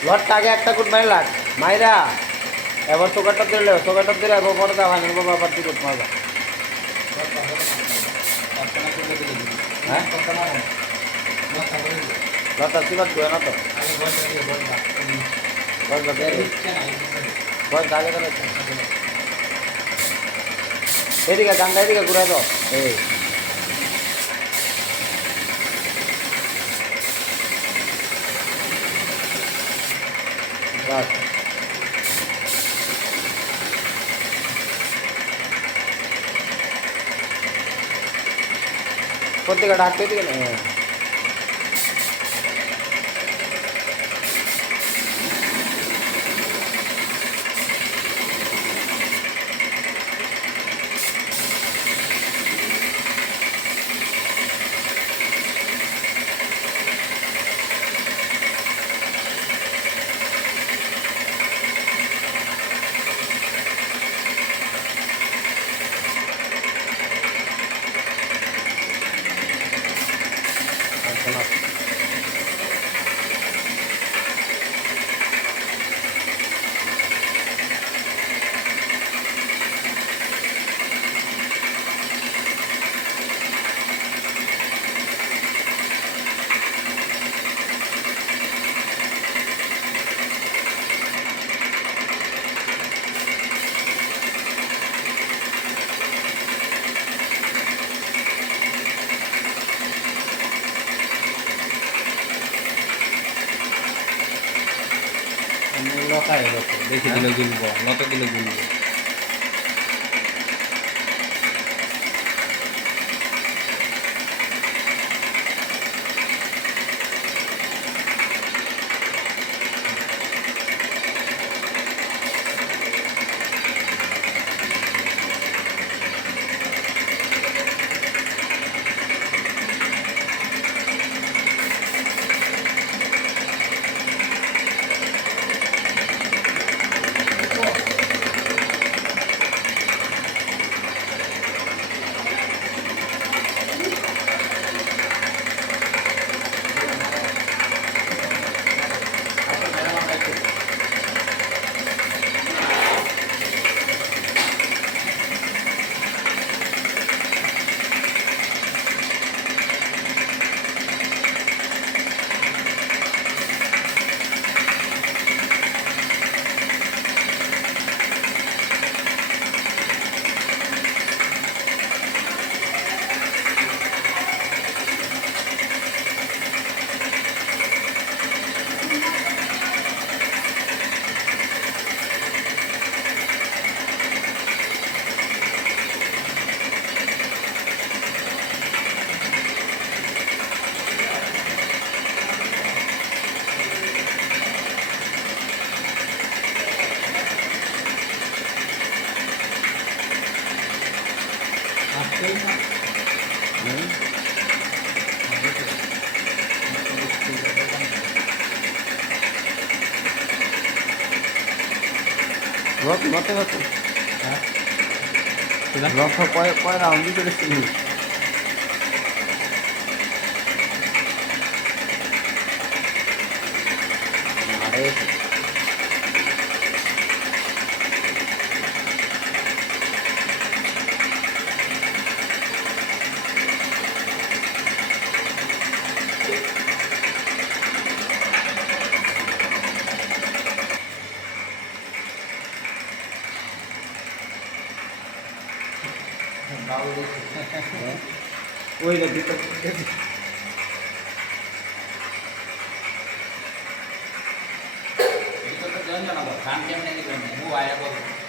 লটটা আগে একটা কুট মারি লাগ মাইরা এবার চোখাটা দিলে চোখাটা দিলে এবার পরে দেওয়া হয় না বাবা তুই কুট মারবা হ্যাঁ লটটা চিপাত দেবে না তো বসবা বস আগে করে এদিকে গানটা এদিকে ঘুরে দাও এই বাস কোথেকে ডাকতে দিকে না লতায় বেশি দিলে গুলবো লতা দিলে গুলবো রথ মতে হতো রথ কয় রাউন্ড করে চিনি আরে ওই দিতে জানাবো গান কেমনে দিবেন ও আয়া বলবো